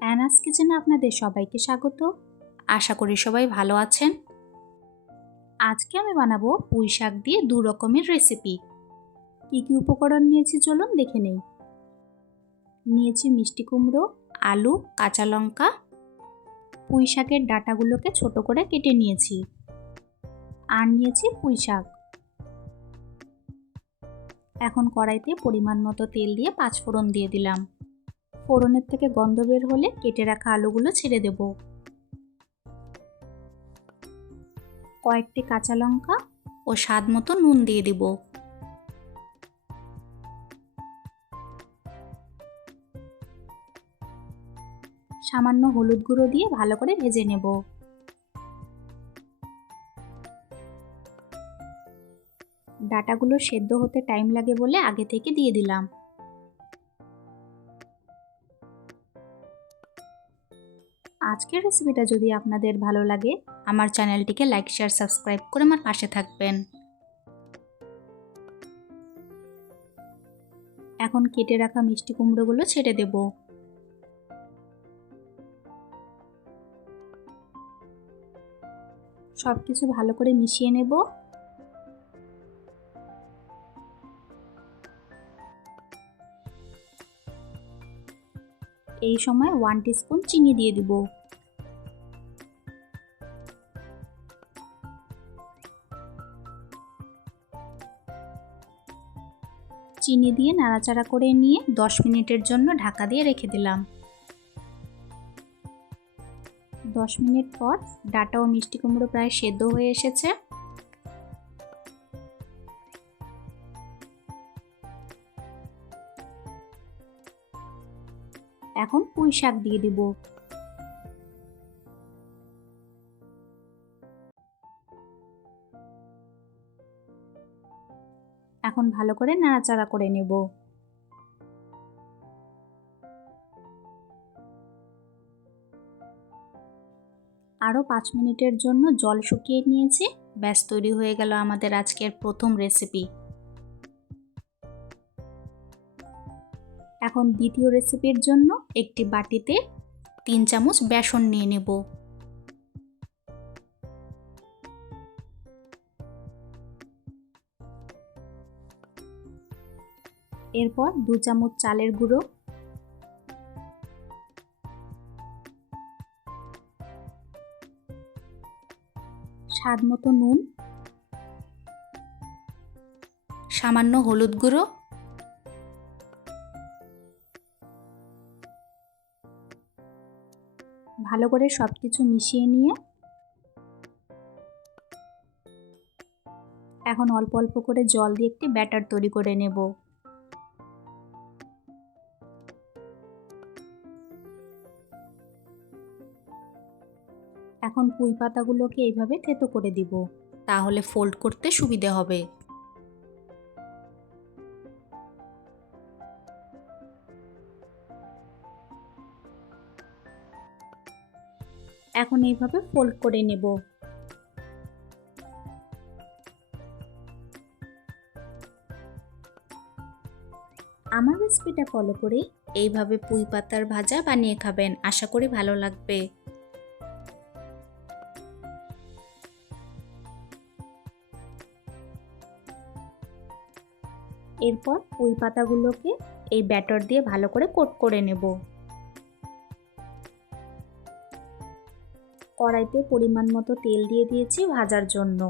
অ্যানাস কিচেনে আপনাদের সবাইকে স্বাগত। আশা করি সবাই ভালো আছেন। আজকে আমি বানাবো পুঁই শাক দিয়ে দু রকমের রেসিপি। কী কী উপকরণ নিয়েছি চলুন দেখে নেই। নিয়েছি মিষ্টি কুমড়ো, আলু, কাঁচা লঙ্কা। পুঁই শাকের ডাটাগুলোকে ছোট করে কেটে নিয়েছি। আর নিয়েছি পুঁই শাক। এখন কড়াইতে পরিমাণ মতো তেল দিয়ে পাঁচ ফোড়ন দিয়ে দিলাম। ফোড়নের থেকে গন্ধ বের হলে কেটে রাখা আলুগুলো ছেড়ে দেব। কয়েকটি কাঁচা লঙ্কা ও স্বাদ মতো নুন দিয়ে দিব। সামান্য হলুদ গুঁড়ো দিয়ে ভালো করে ভেজে নেব। ডাটাগুলো সেদ্ধ হতে টাইম লাগে বলে আগে থেকে দিয়ে দিলাম। আজকের রেসিপিটা যদি আপনাদের ভালো লাগে, আমার চ্যানেলটিকে লাইক, শেয়ার, সাবস্ক্রাইব করে আমার পাশে থাকবেন। এখন কেটে রাখা মিষ্টি কুমড়োগুলো ছেড়ে দেব। সব কিছু ভালো করে মিশিয়ে নেব। এই সময় ওয়ান টিস্পুন চিনি দিয়ে দিব। চিনি দিয়ে নাড়াচাড়া করে নিয়ে দশ মিনিটের জন্য ঢাকা দিয়ে রেখে দিলাম। দশ মিনিট পর ডাটা ও মিষ্টি কুমড়ো প্রায় সেদ্ধ হয়ে এসেছে। এখন পুঁই শাক দিয়ে দিব। এখন ভালো করে নাড়াচাড়া করে নেব। আরও পাঁচ মিনিটের জন্য জল শুকিয়ে নিয়েছি। ব্যাস, তৈরি হয়ে গেল আমাদের আজকের প্রথম রেসিপি এখন দ্বিতীয় রেসিপির জন্য একটি বাটিতে তিন চামচ বেসন নিয়ে নেব। এরপর দু চামচ চালের গুঁড়ো। স্বাদ মতো নুন। সামান্য হলুদ গুঁড়ো। ভালো করে সব কিছু মিশিয়ে নিয়ে এখন অল্প অল্প করে জল দিয়ে একটি ব্যাটার তৈরি করে নেব। এখন পুঁই পাতাগুলোকে এইভাবে থেতো করে দিব, তাহলে ফোল্ড করতে সুবিধে হবে। এখন এইভাবে ফোল্ড করে নেব। আমার রেসিপিটা ফলো করে এইভাবে পুঁই পাতার ভাজা বানিয়ে খাবেন, আশা করি ভালো লাগবে। এরপর পুঁই পাতাগুলোকে এই ব্যাটার দিয়ে ভালো করে কোট করে নেব। কড়াইতে পরিমাণ মতো তেল দিয়ে দিয়েছি ভাজার জন্য।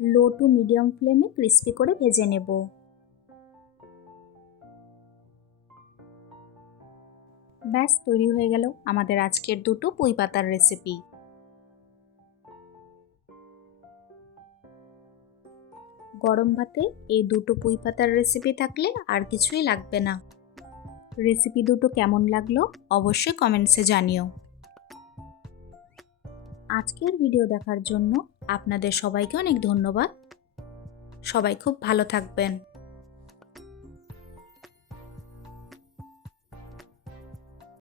লো টু মিডিয়াম ফ্লেমে ক্রিস্পি করে ভেজে নেব। ব্যাস, তৈরি হয়ে গেল আমাদের আজকের দুটো পুঁই পাতার রেসিপি। গরম ভাতে এই দুটো পুঁই পাতার রেসিপি থাকলে আর কিছুই লাগবে না। রেসিপি দুটো কেমন লাগল অবশ্যই কমেন্টসে জানিও। আজকের ভিডিও দেখার জন্য আপনাদের সবাইকে অনেক ধন্যবাদ। সবাই খুব ভালো থাকবেন।